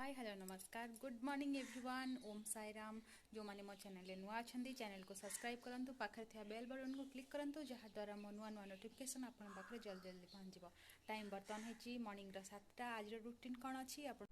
Hi hello नमस्कार good morning everyone ओम साई राम। जो मैंने मो चैनल नुआ अच्छा चैनल को सब्सक्राइब करूँ पाखे थे बेल बटन को क्लिक करूँ जहाँद्वारा मो नुआ नुआ नोटिफिकेशन आपन पाखे जल्दी जल्दी पहुँच। टाइम बर्तमान है मॉर्निंग 7टा। आज रूटीन कौन अच्छी आप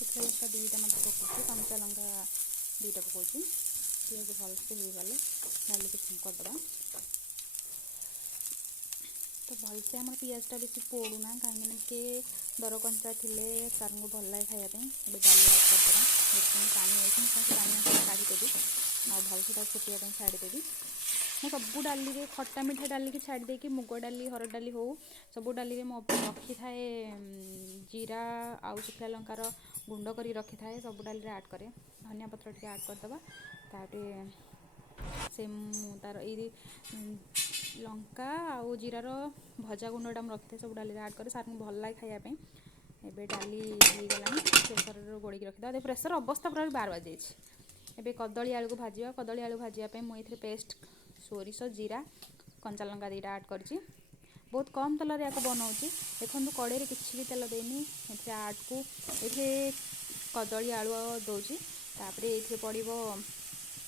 शुखा लंका दुईटा मत पकाऊँ कंचा लंका दुईटा पकाऊँ पिज भलसे हो गले डाली को छुंक दबा तो भलसे आम पिजटा बेसी पोड़ूना कहीं के दर कंचा थे सार को भल लगे खायापी डाली आड करदे देखते पानी आई पानी काढ़ीदेवी आ भलसे फुटापी छाड़देवी ମୁଁ ସବୁ ଡାଲିରେ ଖଟା ମିଠା ଡାଲି କି ଛାଡ଼ି ଦେଇକି ମୁଗ ଡାଲି ହରଡ଼ ଡାଲି ହଉ ସବୁ ଡାଲିରେ ମୁଁ ରଖିଥାଏ ଜିରା ଆଉ ଶୁଖିଲା ଲଙ୍କାର ଗୁଣ୍ଡ କରି ରଖିଥାଏ, ସବୁ ଡାଲିରେ ଆଡ଼୍ କରେ। ଧନିଆ ପତ୍ର ଟିକେ ଆଡ଼୍ କରିଦେବା, ତାପରେ ସେ ମୁଁ ତାର ଏଇ ଲଙ୍କା ଆଉ ଜିରାର ଭଜା ଗୁଣ୍ଡଟା ମୁଁ ରଖିଥାଏ ସବୁ ଡାଲିରେ ଆଡ଼୍ କରେ, ସାର୍ଙ୍କୁ ଭଲ ଲାଗେ ଖାଇବା ପାଇଁ। ଏବେ ଡାଲି ହେଇଗଲାଣି, ପ୍ରେସରରେ ଗୋଳିକି ରଖିଦେବା। ପ୍ରେସର ଅବସ୍ଥା ପୁରା 12 ବାଜିଯାଇଛି। ଏବେ କଦଳୀ ଆଳୁକୁ ଭାଜିବା। କଦଳୀ ଆଳୁ ଭାଜିବା ପାଇଁ ମୁଁ ଏଥିରେ ପେଷ୍ଟ ସୋରିଷ ଜିରା କଞ୍ଚା ଲଙ୍କା ଦୁଇଟା ଆଡ଼୍ କରିଛି। ବହୁତ କମ୍ ତେଲରେ ୟାକୁ ବନାଉଛି। ଦେଖନ୍ତୁ କଡ଼େଇରେ କିଛି ବି ତେଲ ଦେଇନି। ଏଥିରେ ଆଡ଼କୁ ଏଥିରେ କଦଳୀ ଆଳୁ ଦେଉଛି, ତାପରେ ଏଥିରେ ପଡ଼ିବ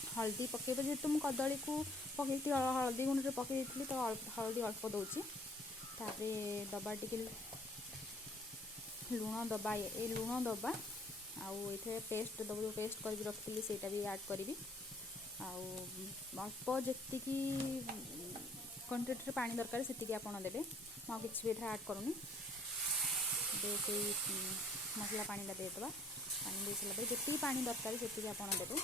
ହଳଦୀ ପକାଇବ। ଯେହେତୁ ମୁଁ କଦଳୀକୁ ପକାଇଥିଲି ହଳଦୀ ଗୁଣ୍ଡରେ ପକାଇ ଦେଇଥିଲି ତ ହଳଦୀ ଅଳ୍ପ ଦେଉଛି। ତାପରେ ଦବା ଟିକେ ଲୁଣ ଦବା, ଏ ଲୁଣ ଦବା ଆଉ ଏଥିରେ ପେଷ୍ଟ ଦେବୁ, ଯେଉଁ ପେଷ୍ଟ କରିକି ରଖିଥିଲି ସେଇଟା ବି ଆଡ଼୍ କରିବି। ଆଉ ଅଳ୍ପ ଯେତିକି କ୍ୱାଣ୍ଟିଟିରେ ପାଣି ଦରକାର ସେତିକି ଆପଣ ଦେବେ। ମୁଁ ଆଉ କିଛି ବି ଏଥିରେ ଆଡ଼୍ କରୁନି। ଏବେ ସେଇ ମସଲା ପାଣିଟା ଦେଇଦେବା। ପାଣି ଦେଇ ସାରିଲା ପରେ ଯେତିକି ପାଣି ଦରକାର ସେତିକି ଆପଣ ଦେବେ।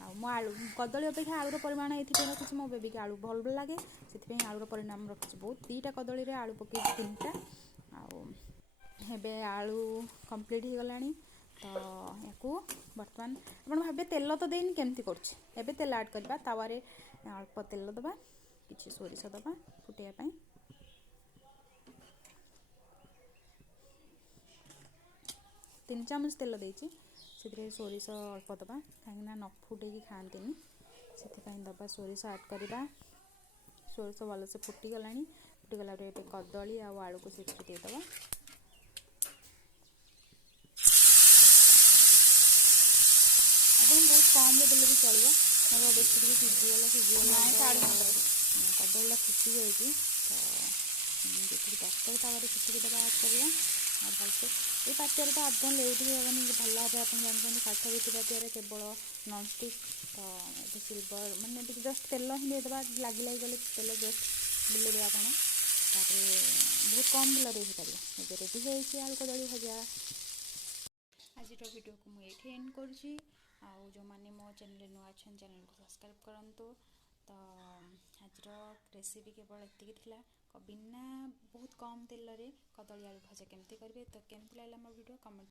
ଆଉ ମୁଁ ଆଳୁ କଦଳୀ ଅପେକ୍ଷା ଆଳୁର ପରିମାଣ ଏଥିପାଇଁ ରଖିଛି, ମୋ ବେବିକି ଆଳୁ ଭଲ ଲାଗେ, ସେଥିପାଇଁ ଆଳୁର ପରିମାଣ ରଖିଛି ବହୁତ। 2ଟା କଦଳୀରେ ଆଳୁ ପକାଇଛି 3ଟା। ଆଉ ଏବେ ଆଳୁ କମ୍ପ୍ଲିଟ୍ ହେଇଗଲାଣି, ତ ୟାକୁ ବର୍ତ୍ତମାନ ଆପଣ ଭାବିବେ ତେଲ ତ ଦେଇନି କେମିତି କରୁଛି। ଏବେ ତେଲ ଆଡ଼୍ କରିବା। ତାୱାରେ ଅଳ୍ପ ତେଲ ଦେବା, କିଛି ସୋରିଷ ଦେବା ଫୁଟାଇବା ପାଇଁ। 3 ଚାମଚ ତେଲ ଦେଇଛି, ସେଥିରେ ସୋରିଷ ଅଳ୍ପ ଦେବା, କାହିଁକିନା ନ ଫୁଟେଇକି ଖାଆନ୍ତିନି, ସେଥିପାଇଁ ଦେବା। ସୋରିଷ ଆଡ଼୍ କରିବା। ସୋରିଷ ଭଲସେ ଫୁଟିଗଲାଣି। ଫୁଟିଗଲା ପରେ ଏବେ କଦଳୀ ଆଉ ଆଳୁକୁ ସେଥିରେ ଦେଇଦେବା। ଆପଣ ବହୁତ କମ୍ରେ ଦେଲେ ବି ଚଳିବ, ମୋର ବେଶୀ ଟିକେ ସିଝିଗଲା କଦଳୀଟା ଫୁଟି ଯାଇଛି, ତ ଯେତିକି ତରକାରୀ ତାୱାରେ ସେତିକି ଦେବା ଆଡ଼୍ କରିବା। ଆଉ ଭଲସେ ଏଇ ପାତିଆରେ ତ ଆଦୌ ଲେଉଟି ହେବନି, ଭଲ ଭାବେ ଆପଣ ଜାଣିଛନ୍ତି କାଠ ଭିତ୍ତି ପାତିଆରେ କେବଳ ନନ୍ଷ୍ଟିକ୍। ତ ଏବେ ସିଲଭର ମାନେ ଟିକେ ଜଷ୍ଟ ତେଲ ହିଁ ଦେଇଦେବା, ଲାଗି ଗଲେ ତେଲ ଜଷ୍ଟ ବୁଲେଇଦେବା ଆପଣ। ତାପରେ ବହୁତ କମ୍ ତେଲରେ ହେଇପାରିବ। ଏବେ ରେଡ଼ି ହେଇଛି ଆଳୁ କଦଳୀ ଭଜା। ଆଜିର ଭିଡ଼ିଓକୁ ମୁଁ ଏଇଠି ଏଣ୍ଡ କରୁଛି। ଆଉ ଯେଉଁମାନେ ମୋ ଚ୍ୟାନେଲରେ ନୂଆ ଅଛନ୍ତି ଚ୍ୟାନେଲକୁ ସବସ୍କ୍ରାଇବ୍ କରନ୍ତୁ। ତ ଆଜିର ରେସିପି କେବଳ ଏତିକି ଥିଲା, ବିନା ବହୁତ କମ୍ ତେଲରେ କଦଳୀ ଆଳୁ ଭଜା କେମିତି କରିବେ। ତ କେମିତି ଲାଗିଲା ମୋ ଭିଡ଼ିଓ କମେଣ୍ଟ